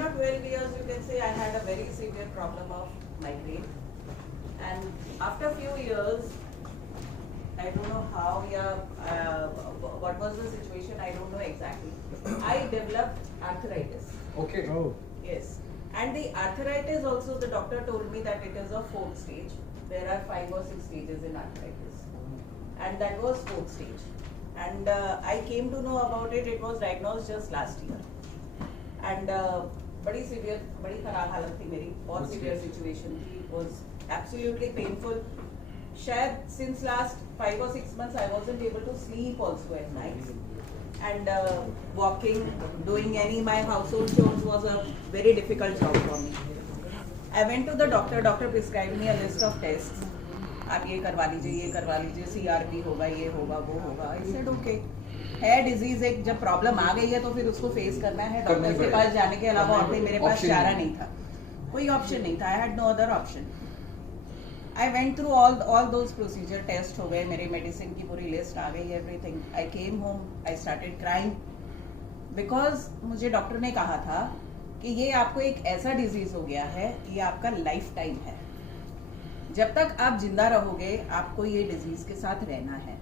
10 or 12 years, you can say I had a very severe problem of migraine. And after few years, I don't know how, what was the situation, I don't know exactly. I developed arthritis. Okay. Oh. Yes. And the arthritis also, the doctor told me that it is a 4th stage. There are 5 or 6 stages in arthritis. And that was 4th stage. And I came to know about it, it was diagnosed just last year. And बड़ी severe, बड़ी खराब हालत थी मेरी, बहुत severe situation थी, it was absolutely painful. शायद since last 5 or 6 months I wasn't able to sleep also at night. And walking, doing any my household chores was a very difficult job for me. I went to the doctor. Doctor prescribed me a list of tests. आप ये करवा लीजिए, CRP होगा, ये होगा, वो होगा. I said okay. है डिजीज एक जब प्रॉब्लम आ गई है तो फिर उसको फेस करना है. डॉक्टर के पास जाने के अलावा और कोई मेरे पास चारा नहीं था, कोई ऑप्शन नहीं था. I had no other option. I went through all those procedure, test हो गए, मेरी मेडिसिन की पूरी लिस्ट आ गई, everything. I came home, I started crying because मुझे डॉक्टर ने कहा था कि ये आपको एक ऐसा डिजीज हो गया है, ये आपका लाइफ टाइम है. जब तक आप जिंदा रहोगे आपको ये डिजीज के साथ रहना है.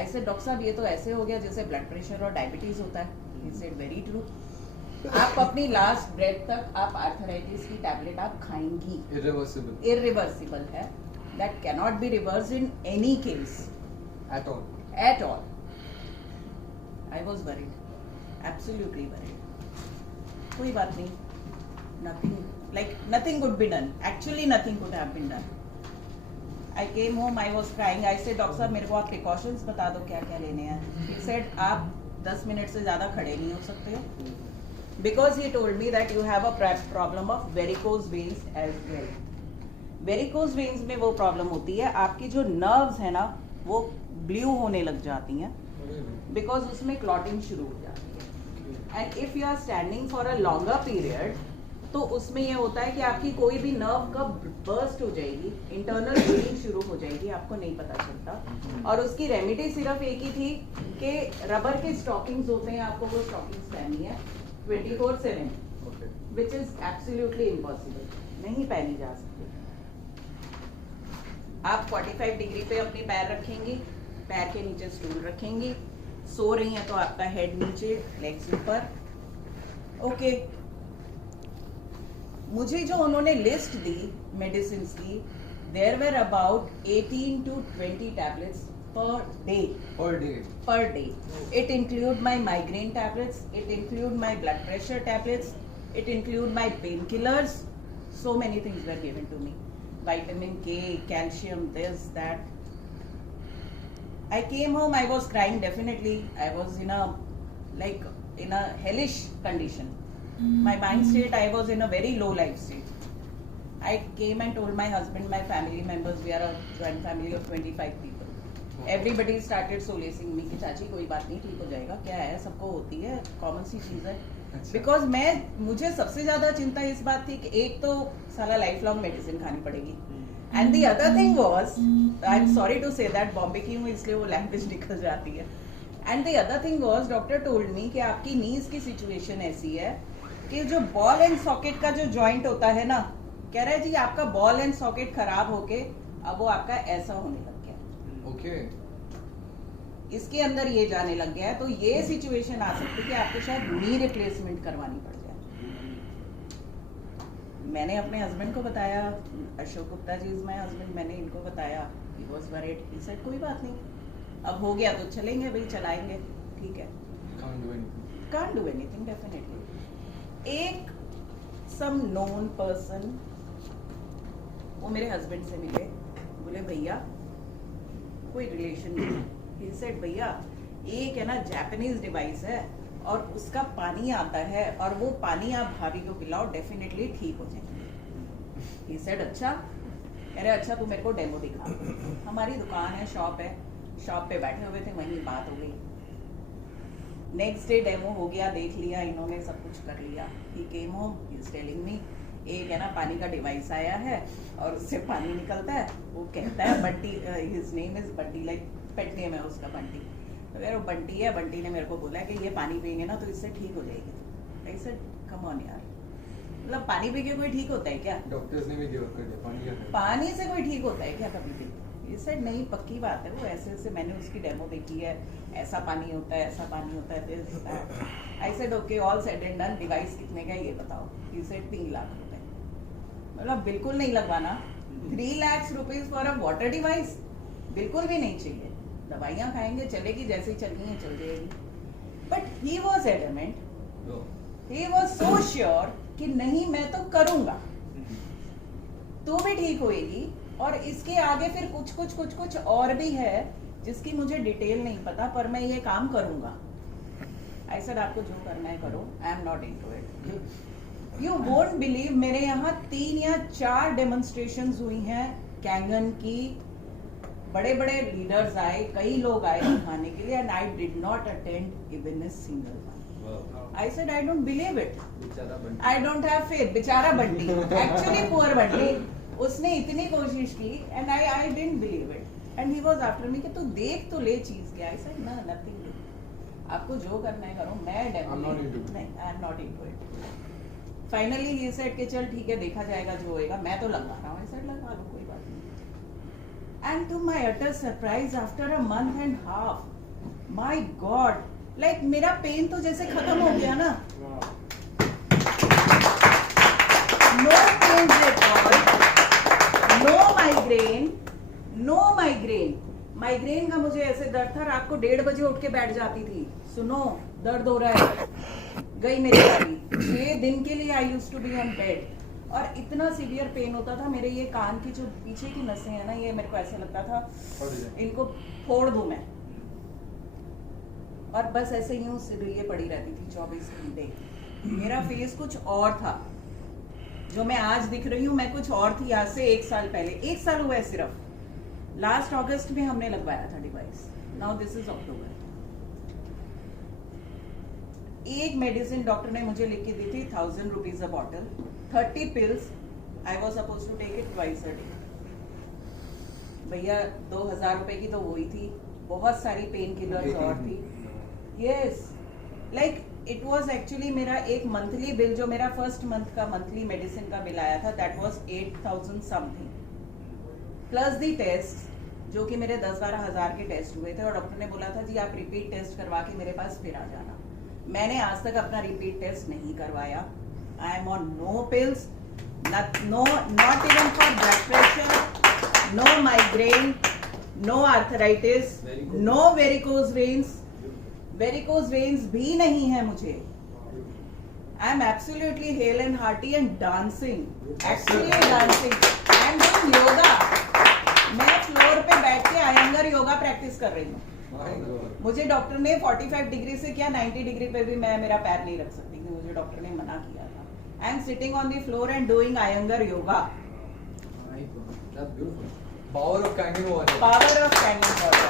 I said डॉक्टर साहब ये तो ऐसे हो गया जैसे ब्लड प्रेशर और डायबिटीज होता है. He said very true. आप अपनी लास्ट ब्रेथ तक आप आर्थराइटिस की टैबलेट आप खाएंगी. इरिवर्सिबल है. That cannot be reverse in any case At all. At all. I was worried, absolutely worried. कोई बात नहीं, nothing could be done. Actually nothing could have been done. I came home, I was crying. I said doctor साहब मेरे को आप precautions बता दो क्या क्या लेने हैं. ही सेड आप 10 मिनट से ज्यादा खड़े नहीं हो सकते हो. Because he told me that you have a problem of varicose veins as well. Varicose veins में वो प्रॉब्लम होती है, आपकी जो नर्व्स है ना वो ब्लू होने लग जाती हैं बिकॉज उसमें क्लॉटिंग शुरू हो जाती है. And if you are standing for a longer period तो उसमें ये होता है कि आपकी कोई भी नर्व कब बर्स्ट हो जाएगी, इंटरनल ब्लीडिंग शुरू हो जाएगी, आपको नहीं पता चलता. और उसकी रेमेडी सिर्फ एक ही थी कि रबर के स्टॉकिंग्स होते हैं, आपको वो स्टॉकिंग्स पहननी है 24/7, which is absolutely impossible. नहीं पहनी जा सकती. आप 45 डिग्री पे अपनी पैर रखेंगी, पैर के नीचे स्टूल रखेंगी, सो रही हैं तो आपका हेड नीचे, लेग्स ऊपर. ओके. मुझे जो उन्होंने लिस्ट दी मेडिसिन की, there were about 18 to 20 tablets per day. It include my migraine tablets, it include my blood pressure tablets, it include my painkillers. So many things were given to me. Vitamin K, calcium, this, that. I came home, I was crying definitely. I was in a hellish condition. My mind state, I was in a very low life state. I came and told my husband, my family members, we are a joint family of 25 people. Everybody started solacing me कि चाची कोई बात नहीं, ठीक हो जाएगा, क्या है, सबको होती है, कॉमन सी चीज है. बिकॉज मुझे सबसे ज्यादा चिंता इस बात थी कि एक तो साला लाइफ लॉन्ग मेडिसिन खानी पड़ेगी. And the other thing was, I am sorry to say that, Bombay की हूँ इसलिए वो लैंग्वेज निकल जाती है. And the other thing was, doctor told me कि आपकी नीज की सिचुएशन ऐसी है कि जो बॉल एंड सॉकेट का जो जॉइंट होता है ना, कह रहे हैं जी आपका बॉल एंड सॉकेट खराब होके अब वो आपका ऐसा होने लग गया. Okay. इसके अंदर ये जाने लग गया है, तो ये सिचुएशन आ सकती है कि आपको शायद नी रिप्लेसमेंट करवानी पड़ जाए. मैंने अपने हस्बैंड को बताया, Ashok Gupta ji is my husband, मैंने इनको बताया. He was worried. He said कोई बात नहीं, अब हो गया तो चलेंगे भाई, चलाएंगे, ठीक है. Can't do anything definitely. एक सम नोन पर्सन वो मेरे हस्बैंड से मिले, बोले भैया कोई रिलेशन नहीं. He said भैया एक है ना जापानीज डिवाइस है और उसका पानी आता है और वो पानी आप भाभी को पिलाओ, डेफिनेटली ठीक हो जाएंगे. He said अच्छा. अरे अच्छा तू मेरे को डेमो दिखा. हमारी दुकान है, शॉप है, शॉप पे बैठे हुए थे, वहीं बात हो गई. नेक्स्ट डे डेमो हो गया, देख लिया इन्होंने, सब कुछ कर लिया. He came home, he is telling me एक है ना पानी का डिवाइस आया है और उससे पानी निकलता है. वो कहता है Bunty, his name is Bunty, like pet name है उसका बंटी. अगर वो बंटी है, बंटी ने मेरे को बोला कि ये पानी पियेंगे ना तो इससे ठीक हो जाएगी. आई सेड कम ऑन यार, मतलब पानी पी के कोई ठीक होता है क्या? डॉक्टर्स ने भी गिव अप कर दिया, पानी का पानी से कोई ठीक होता है क्या कभी भी? ये सेड नहीं, पक्की बात है, वो ऐसे ऐसे मैंने उसकी डेमो देखी है, ऐसा पानी होता है, ऐसा पानी होता है, this that. I said okay, all said and done, device कितने का है ये बताओ? ही सेड 3 लाख रुपए। मतलब बिल्कुल नहीं लगवाना। 3 lakh rupees for a water device बिल्कुल भी नहीं चाहिए। दवाइयाँ खाएंगे, चलेगी, जैसे ही चलनी है चल जाएगी। But he was adamant, he was so sure कि नहीं मैं तो करूंगा, तू भी ठीक होएगी। और इसके आगे फिर कुछ और भी है जिसकी मुझे डिटेल नहीं पता, पर मैं ये काम करूंगा। आई सेड आपको जो करना है करो, I am not into it. You won't believe, मेरे यहाँ 3 या 4 डेमोन्स्ट्रेशंस हुई हैं कैंगन की। बड़े बड़े लीडर्स आए, कई लोग आए दिखाने के लिए, and I did not attend even a single one. I said I don't believe it. I don't have faith. बेचारा बंटी, actually poor बंटी, उसने इतनी कोशिश की and I didn't believe it. And he was after me कि तू देख तो ले चीज क्या? I said no, nothing do. आपको जो करना है करो, मैं definitely नहीं, I am not into it. Finally he said कि चल ठीक है, देखा जाएगा जो होएगा, मैं तो लगवा रहा हूँ। I said लगवा लो, कोई बात नहीं। And to my utter surprise, after a month and half, my God, like मेरा पेन तो जैसे खत्म हो गया ना। No pain at all, no migraine, no migraine. Migraine का मुझे ऐसे दर्द था, रात को 1:30 बजे उठ के बैठ जाती थी, सुनो दर्द हो रहा है, गई मेरी बारी। 6 दिन के लिए I used to be on bed, और इतना सीवियर पेन होता था। मेरे ये कान की जो पीछे की नसें हैं ना, ये मेरे को ऐसे लगता था इनको फोड़ दूं मैं, और बस ऐसे यूं ये पड़ी रहती थी 24 घंटे। मेरा फेस कुछ और था, जो मैं आज दिख रही हूँ मैं कुछ और थी आज से 1 साल पहले। 1 साल हुआ है सिर्फ, लास्ट अगस्त में हमने लगवाया था डिवाइस, नाउ दिस इज अक्टूबर। एक मेडिसिन डॉक्टर ने मुझे लिख के दी थी 1000 rupees a bottle, 30 pills. I was suppose to take it twice a day. भैया 2000 रुपए की तो वही थी, बहुत सारी पेन किलर्स और थी। Yes, like it was actually मेरा एक मंथली बिल, जो मेरा फर्स्ट मंथ का मंथली मेडिसिन का बिल आया था, that was 8000 समथिंग, प्लस दी टेस्ट जो कि मेरे 10-12 हजार के टेस्ट हुए थे। और डॉक्टर ने बोला था जी आप रिपीट टेस्ट करवा के मेरे पास फिर आ जाना। मैंने आज तक अपना रिपीट टेस्ट नहीं करवाया। I am on no pills, not even for blood pressure, no migraine, no arthritis, no varicose veins. Varicose veins भी नहीं है मुझे। I am absolutely hale and hearty and dancing, actually dancing. I am doing yoga. मैं floor पे बैठ के Iyengar yoga practice कर रही हूँ। मुझे डॉक्टर ने 45 डिग्री से क्या 90 डिग्री पे भी मैं मेरा पैर नहीं रख सकती थी, मुझे डॉक्टर ने मना किया था। I am sitting on the floor and doing Iyengar yoga. Power of Kangen water. Power of Kangen water.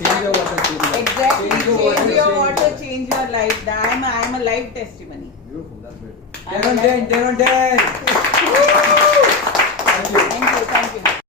Change your water. Exactly. Change your water, change your life. I am a life testimony. Beautiful. That's great. 10 on 10. 10 on 10. Thank you. Thank you.